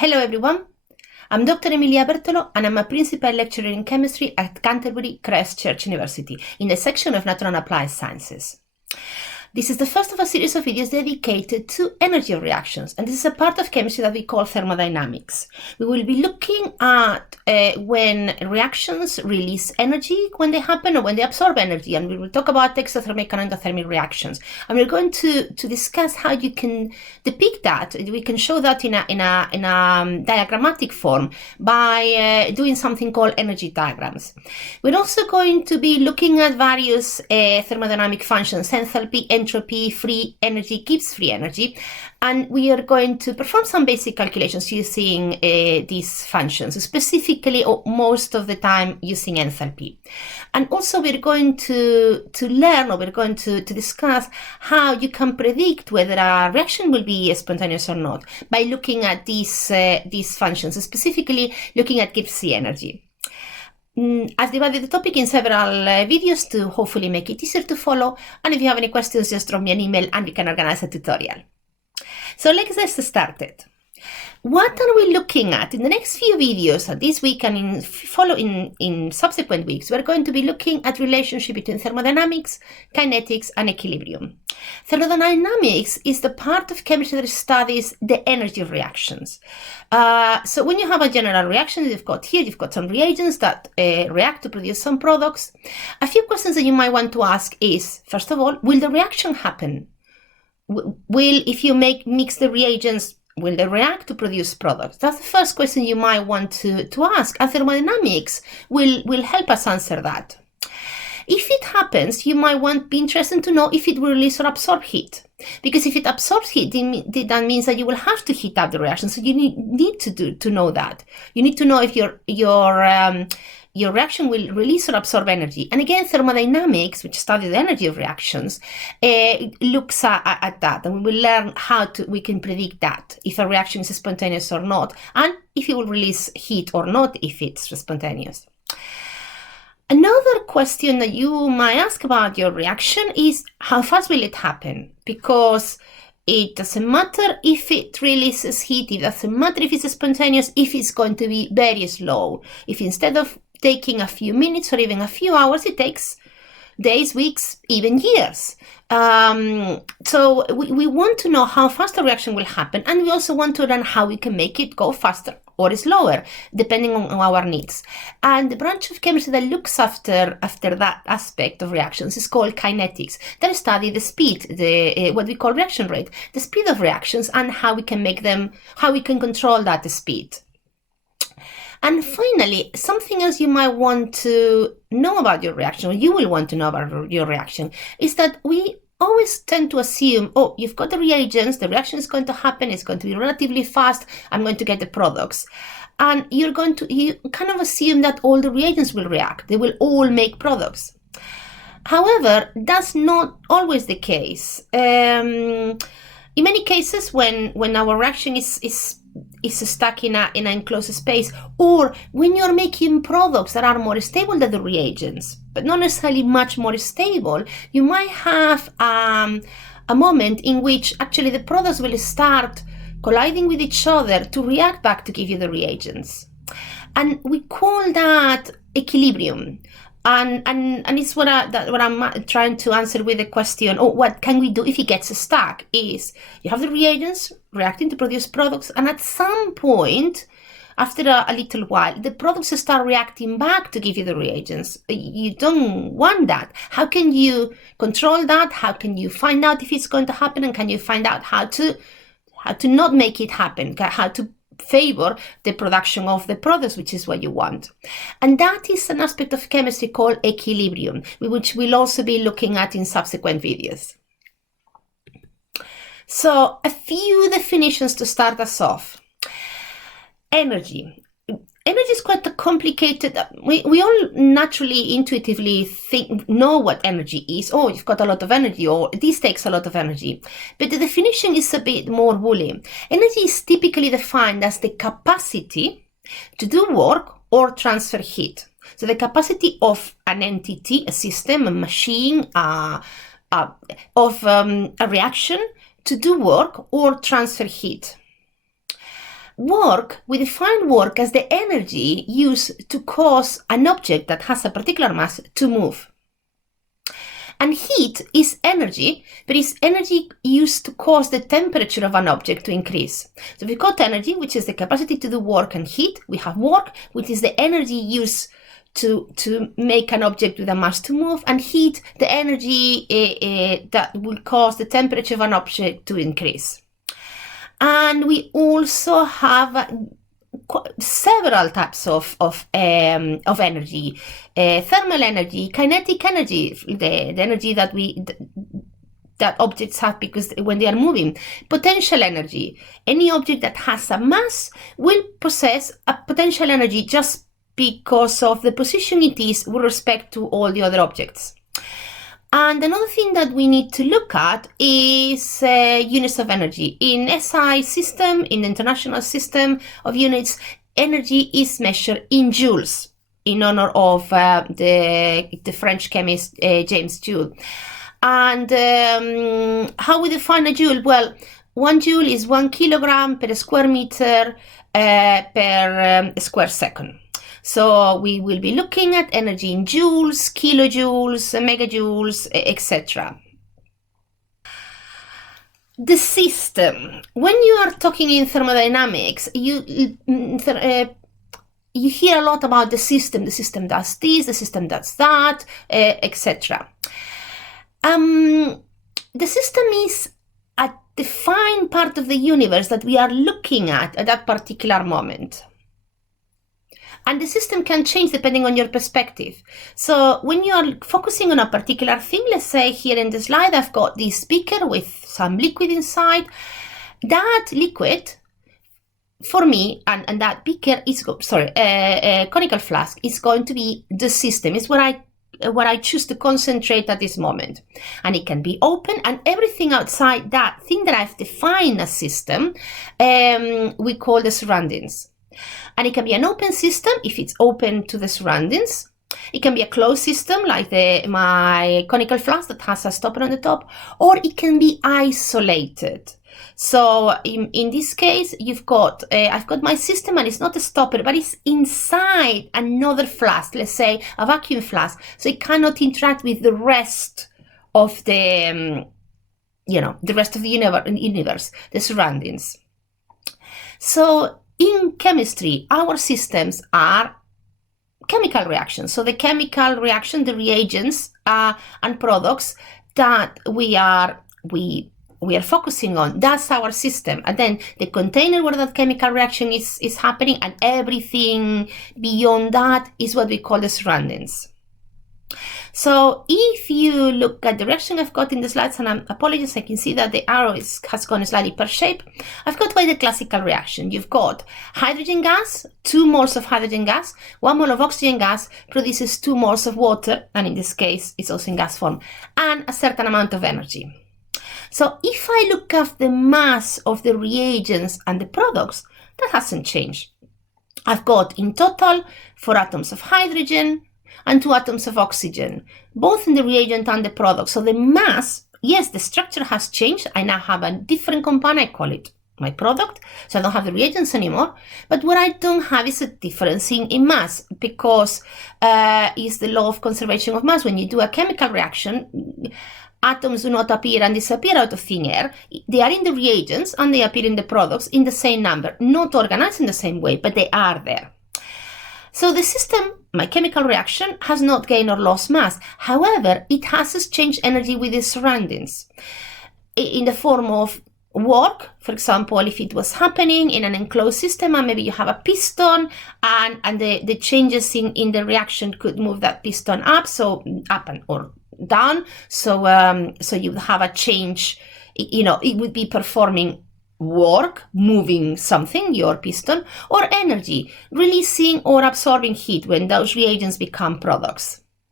Hello everyone, I'm Dr. Emilia Bertolo and I'm a principal lecturer in chemistry at Canterbury Christ Church University in the section of Natural and Applied Sciences. This is the first of a series of videos dedicated to energy reactions, and this is a part of chemistry that we call thermodynamics. We will be looking at when reactions release energy, when they happen, or when they absorb energy, and we will talk about exothermic and endothermic reactions. And we're going to discuss how you can depict that. We can show that in a diagrammatic form by doing something called energy diagrams. We're also going to be looking at various thermodynamic functions: enthalpy, entropy, free energy, Gibbs free energy, and we are going to perform some basic calculations using these functions, specifically or most of the time using enthalpy. And also we're going to learn, or we're going to discuss how you can predict whether a reaction will be spontaneous or not by looking at these functions, specifically looking at Gibbs free energy. I've divided the topic in several videos to hopefully make it easier to follow, and if you have any questions, just drop me an email and we can organize a tutorial. So let's get started. What are we looking at in the next few videos, this week and in subsequent weeks? We're going to be looking at relationship between thermodynamics, kinetics, and equilibrium. Thermodynamics is the part of chemistry that studies the energy of reactions. So when you have a general reaction, you've got some reagents that react to produce some products. A few questions that you might want to ask is, first of all, will the reaction happen? If you mix the reagents, will they react to produce products? That's the first question you might want to ask, and thermodynamics will help us answer that. If it happens, you might be interested to know if it will release or absorb heat. Because if it absorbs heat, that means that you will have to heat up the reaction. So you need to know that. You need to know if your reaction will release or absorb energy. And again, thermodynamics, which studies the energy of reactions, looks at that, and we will learn how we can predict that, if a reaction is spontaneous or not, and if it will release heat or not if it's spontaneous. Another question that you might ask about your reaction is, how fast will it happen? Because it doesn't matter if it releases heat, it doesn't matter if it's spontaneous, if it's going to be very slow. If instead of taking a few minutes or even a few hours, it takes days, weeks, even years. So we want to know how fast the reaction will happen, and we also want to learn how we can make it go faster or slower, depending on our needs. And the branch of chemistry that looks after that aspect of reactions is called kinetics. That study the speed, what we call reaction rate, the speed of reactions, and how we can control that speed. And finally, something else you might want to know about your reaction, or you will want to know about your reaction, is that we always tend to assume, oh, you've got the reagents, the reaction is going to happen, it's going to be relatively fast, I'm going to get the products. And you kind of assume that all the reagents will react, they will all make products. However, that's not always the case. In many cases, when our reaction is stuck in an enclosed space, or when you're making products that are more stable than the reagents, but not necessarily much more stable, you might have a moment in which actually the products will start colliding with each other to react back to give you the reagents. And we call that equilibrium. And it's what I'm trying to answer with the question, what can we do if it gets stuck? Is you have the reagents reacting to produce products, and at some point, after a little while, the products start reacting back to give you the reagents. You don't want that. How can you control that? How can you find out if it's going to happen? And can you find out how to not make it happen? How to favor the production of the products, which is what you want. And that is an aspect of chemistry called equilibrium, which we'll also be looking at in subsequent videos. So a few definitions to start us off. Energy. Energy is quite complicated. We all naturally, intuitively know what energy is. Oh, you've got a lot of energy, or this takes a lot of energy. But the definition is a bit more woolly. Energy is typically defined as the capacity to do work or transfer heat. So the capacity of an entity, a system, a machine, of a reaction to do work or transfer heat. work, we define work as the energy used to cause an object that has a particular mass to move. And heat is energy, but it's energy used to cause the temperature of an object to increase. So we've got energy, which is the capacity to do work, and heat. We have work, which is the energy used to make an object with a mass to move, and heat, the energy that will cause the temperature of an object to increase. And we also have several types of energy: thermal energy, kinetic energy, the energy that objects have because when they are moving; potential energy. Any object that has a mass will possess a potential energy just because of the position it is with respect to all the other objects. And another thing that we need to look at is units of energy. In SI system, in the international system of units, energy is measured in joules in honor of the French chemist James Joule. And how we define a joule? Well, 1 joule is 1 kilogram per square meter per square second. So we will be looking at energy in joules, kilojoules, megajoules, etc. The system. When you are talking in thermodynamics, you hear a lot about the system. The system does this, the system does that, etc. The system is a defined part of the universe that we are looking at that particular moment. And the system can change depending on your perspective. So when you are focusing on a particular thing, let's say here in the slide, I've got this beaker with some liquid inside. That liquid, for me, and that beaker is, conical flask is going to be the system. It's what I choose to concentrate at this moment. And it can be open, and everything outside that thing that I've defined as system, we call the surroundings. And it can be an open system if it's open to the surroundings. It can be a closed system like my conical flask that has a stopper on the top, or it can be isolated. So in this case, I've got my system, and it's not a stopper, but it's inside another flask, let's say a vacuum flask, so it cannot interact with the rest of the rest of the universe, the surroundings. So in chemistry, our systems are chemical reactions. So the chemical reaction, the reagents and products that we are focusing on, that's our system. And then the container where that chemical reaction is happening, and everything beyond that is what we call the surroundings. So if you look at the reaction I've got in the slides, and I apologize, I can see that the arrow has gone slightly pear-shaped. I've got quite a classical reaction. You've got hydrogen gas, 2 moles of hydrogen gas, 1 mole of oxygen gas produces 2 moles of water, and in this case it's also in gas form, and a certain amount of energy. So if I look at the mass of the reagents and the products, that hasn't changed. I've got in total 4 atoms of hydrogen and 2 atoms of oxygen, both in the reagent and the product. So the mass, yes, the structure has changed. I now have a different compound. I call it my product. So I don't have the reagents anymore. But what I don't have is a difference in mass, because it's the law of conservation of mass. When you do a chemical reaction, atoms do not appear and disappear out of thin air. They are in the reagents and they appear in the products in the same number, not organized in the same way, but they are there. So the system, my chemical reaction, has not gained or lost mass. However, it has exchanged energy with the surroundings in the form of work. For example, if it was happening in an enclosed system, and maybe you have a piston, and the changes in the reaction could move that piston up, so up or down. So you would have a change. It would be performing work, moving something, your piston, or energy, releasing or absorbing heat when those reagents become products.